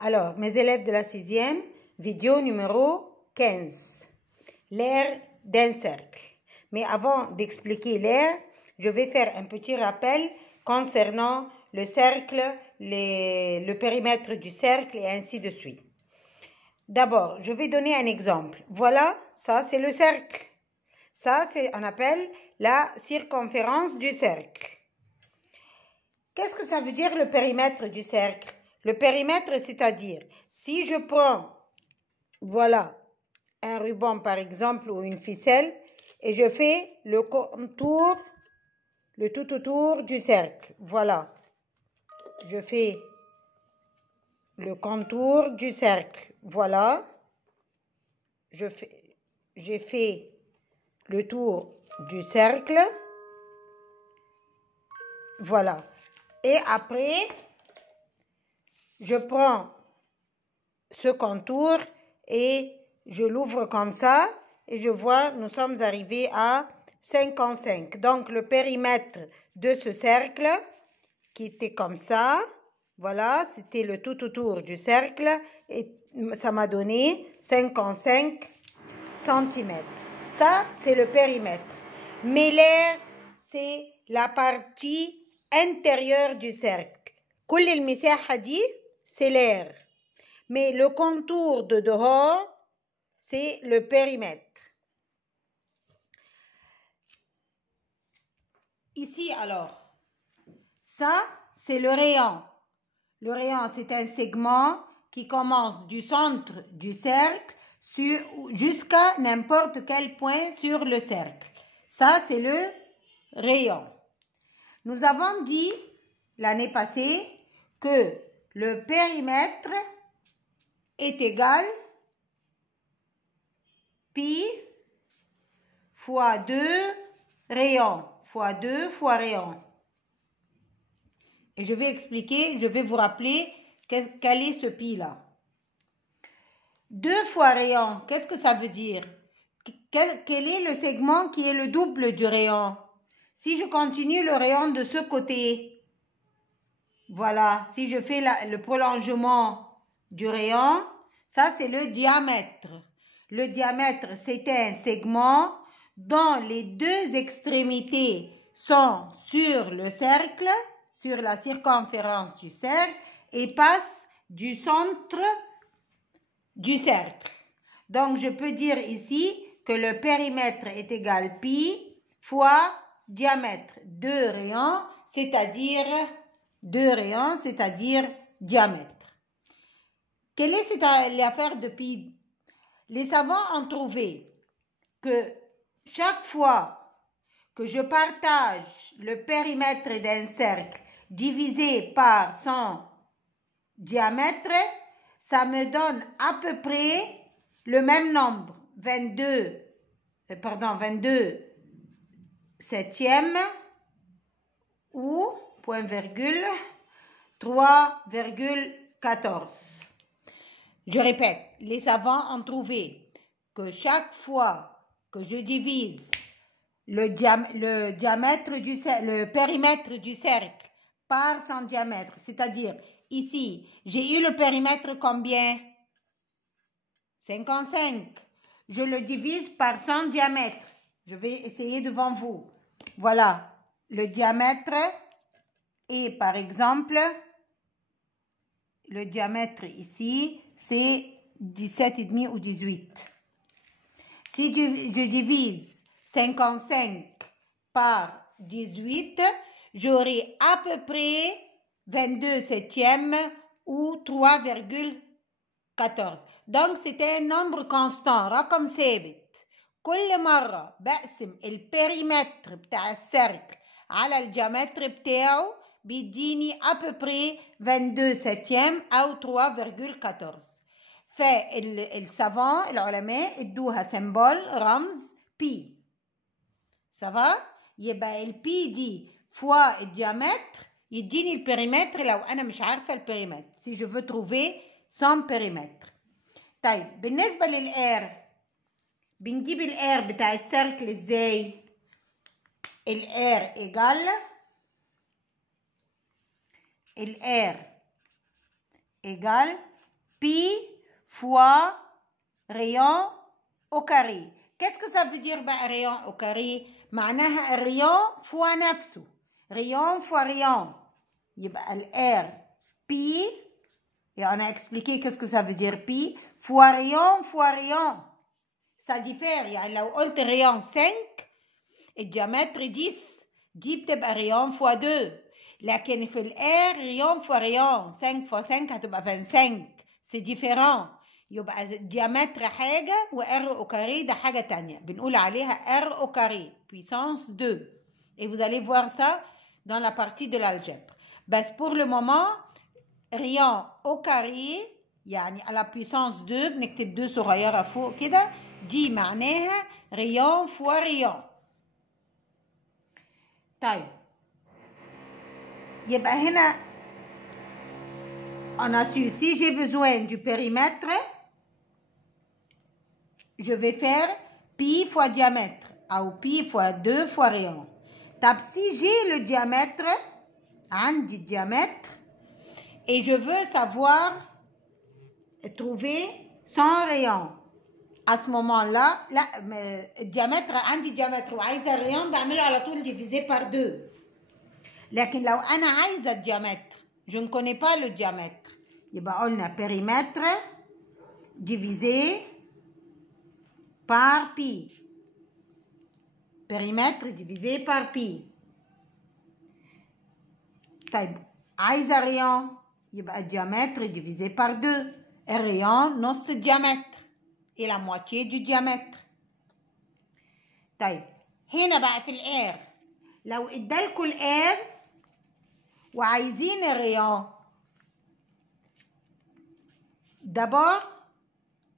Alors, mes élèves de la 6e, vidéo numéro 15, l'aire d'un cercle. Mais avant d'expliquer l'aire, je vais faire un petit rappel concernant le cercle, le périmètre du cercle et ainsi de suite. D'abord, je vais donner un exemple. Voilà, ça c'est le cercle. Ça, on appelle la circonférence du cercle. Qu'est-ce que ça veut dire le périmètre du cercle? Le périmètre, c'est-à-dire, si je prends, voilà, un ruban par exemple ou une ficelle et je fais le contour, le tout autour du cercle. Voilà, je fais le contour du cercle. Voilà, j'ai fait le tour du cercle. Voilà. Et après, je prends ce contour et je l'ouvre comme ça et je vois, nous sommes arrivés à 55. Donc, le périmètre de ce cercle qui était comme ça, voilà, c'était le tout autour du cercle et ça m'a donné 55 cm. Ça, c'est le périmètre. Mais l'aire, c'est la partie intérieure du cercle. كل المساحة دي, c'est l'aire. Mais le contour de dehors, c'est le périmètre. Ici, alors, ça, c'est le rayon. Le rayon, c'est un segment qui commence du centre du cercle jusqu'à n'importe quel point sur le cercle. Ça, c'est le rayon. Nous avons dit l'année passée que le périmètre est égal pi fois 2 rayons, fois 2 fois rayon. Et je vais expliquer, je vais vous rappeler quel est ce pi-là. 2 fois rayon, qu'est-ce que ça veut dire? Quel est le segment qui est le double du rayon? Si je continue le rayon de ce côté, voilà, si je fais le prolongement du rayon, ça c'est le diamètre. Le diamètre, c'est un segment dont les deux extrémités sont sur le cercle, sur la circonférence du cercle, et passent du centre du cercle. Donc, je peux dire ici que le périmètre est égal pi fois diamètre. 2 rayons, c'est-à-dire diamètre. Quelle est l'affaire de pi? Les savants ont trouvé que chaque fois que je partage le périmètre d'un cercle divisé par son diamètre, ça me donne à peu près le même nombre, 22 septièmes ou point virgule 3,14. Je répète, les savants ont trouvé que chaque fois que je divise le périmètre du cercle par son diamètre, c'est-à-dire ici, j'ai eu le périmètre combien? 55. Je le divise par son diamètre. Je vais essayer devant vous. Voilà, le diamètre est par exemple, le diamètre ici, c'est 17,5 ou 18. Si je divise 55 par 18, j'aurai à peu près 22 septièmes ou 3,14. Donc, c'est un nombre constant, رقم ثابت. كل مرة بقسم البريمتر بتاع السيركل على الجامتر بتاعه بيديني à peu près 22 septièmes أو 3,14. فالسافون العلماء ادوها سيمبول رمز بي. ça va؟ يبقى البي دي فوا الديامتر يديني البريمتر لو أنا مش عارفة البريمتر. si je veux trouver son périmètre. طيب بالنسبة للإير بنجيب الإير بتاع السيركل إزاي؟ الإير إيجال pi fois rayon au carré. Qu'est-ce que ça veut dire بقى rayon au carré؟ معناها الريون فوا نفسه، rayon fois rayon. يبقى الR pi، et on a expliqué qu'est-ce que ça veut dire pi fois rayon. Ça diffère، يعني لو قلت rayon 5 الديامتر 10، دي بتبقى rayon fois 2. لكن في الR rayon fois rayon 5 fois 5 هتبقى 25. c'est différent. يبقى الديامتر حاجة وR au carré ده حاجة تانية، بنقول عليها R au carré puissance 2. Et vous allez voir ça dans la partie de l'algèbre. بس pour le moment rayon au carré يعني à la puissance 2 بنكتب 2 صغيرة فوق كده، دي معناها rayon fois rayon. طيب يبقى هنا on a su si j'ai besoin du périmètre je vais faire pi fois diamètre ou pi fois 2 fois rayon. طب si j'ai le diamètre عندي diamètre et je veux savoir trouver son rayon، à ce moment-là لا الديامتر عندي diamètre وعايزه الريون بعمله على طول divisé par 2. لكن لو انا عايزه الديامتر je ne connais pas le diamètre، يبقى قلنا périmètre divisé par pi. périmètre divisé par pi. طيب عايزه الريون يبقى الديامتر divisé par 2. الريون نص الديامتر et la moitié du diamètre. طيب هنا بقى في الار لو ادالكوا الار وعايزين الريون، d'abord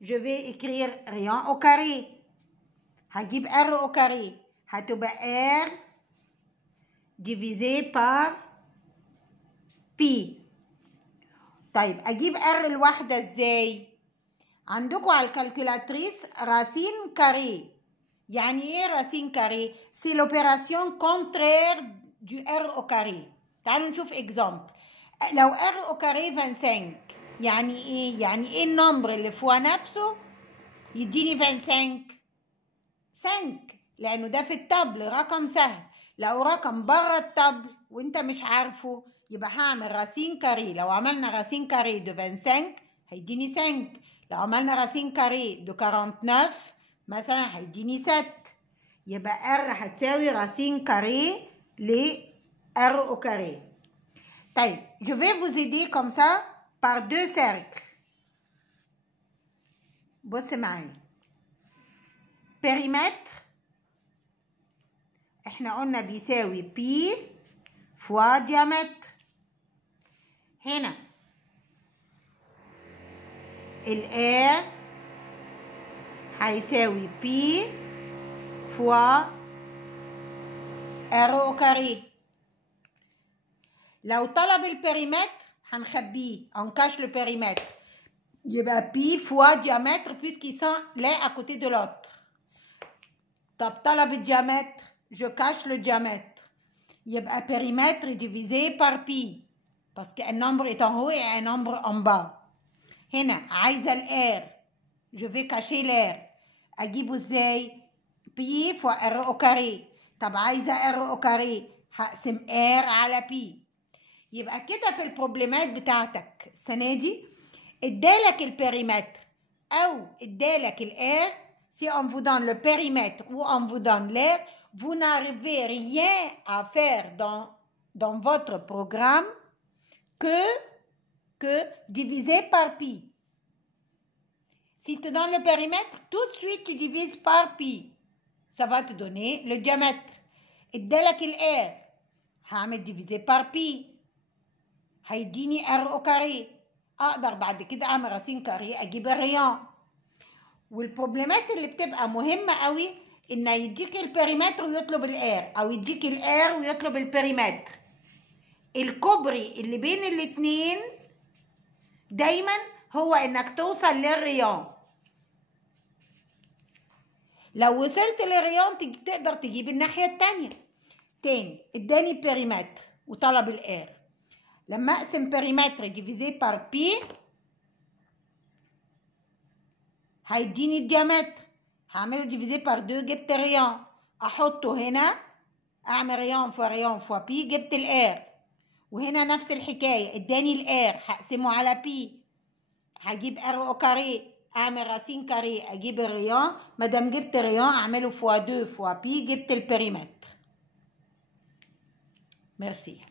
je vais écrire rayon au carré. هجيب R au carré هتبقى R divisé par pi. طيب اجيب R الواحدة ازاي؟ عندكم على الكالكولاتريس راسين كاري. يعني ايه راسين كاري؟ c'est l'opération contraire du R au carré. تعالوا نشوف exemple. لو R au carré 25 يعني ايه؟ يعني ايه النمبر اللي فوق نفسه يديني 25؟ 5، لانه ده في التابل رقم سهل. لو رقم بره التابل وانت مش عارفه يبقى هعمل راسين كاري. لو عملنا راسين كاري دو 25 هيديني 5. لو عملنا راسين كاري دو 49 مثلا هيديني 7. يبقى R هتساوي راسين كاري ل R au carré. طيب je vais vous aider comme ça par 2 cercles. بص معايا périmètre احنا قلنا بيساوي pi fois diamètre. هنا الR هيساوي pi fois R au carré. لو طلب البيريمتر هنخبيه on cache le périmètre. يبقى pi fois diamètre puisqu'ils sont l'un à côté de l'autre. طب طلب الديامتر je cache le diamètre. يبقى périmètre divisé par pi parce qu'un nombre est en haut et un nombre en bas. هنا عايزه الR je vais cacher l'R. اجيبه ازاي؟ pi fois R au carré. طب عايزه R au carré هقسم R على pi. يبقى كده في البروبليمات بتاعتك السنه دي ادالك البيريمتر او ادالك الR. si on vous donne le périmètre ou on vous donne l'air, vous n'arrivez rien à faire dans votre programme que diviser par pi. Si tu donnes le périmètre, tout de suite tu divises par pi. Ça va te donner le diamètre. ادالك الR هعمل diviser par pi هيديني R au carré. اقدر بعد كده اعمل راسين كاري اجيب الريون. والبروبلمات اللي بتبقى مهمه قوي ان يديك البيريمتر ويطلب الار او يديك الار ويطلب البيريمتر. الكوبري اللي بين الاتنين دايما هو انك توصل للريون. لو وصلت للريون تقدر تجيب الناحيه التانيه. تاني اداني بيريمتر وطلب الار، لما اقسم بيريمتر ديفيزي بار بي هيديني الديامتر، هعمله ديفيزي بار 2 جبت الريون، احطه هنا اعمل ريون فوا ريون فوا بي جبت الار، وهنا نفس الحكايه اداني الار هقسمه على بي، هجيب ار او كاري اعمل راسين كاري اجيب الريون، مادام جبت الريون اعمله فوا 2 فوا بي جبت البريمتر. ميرسي.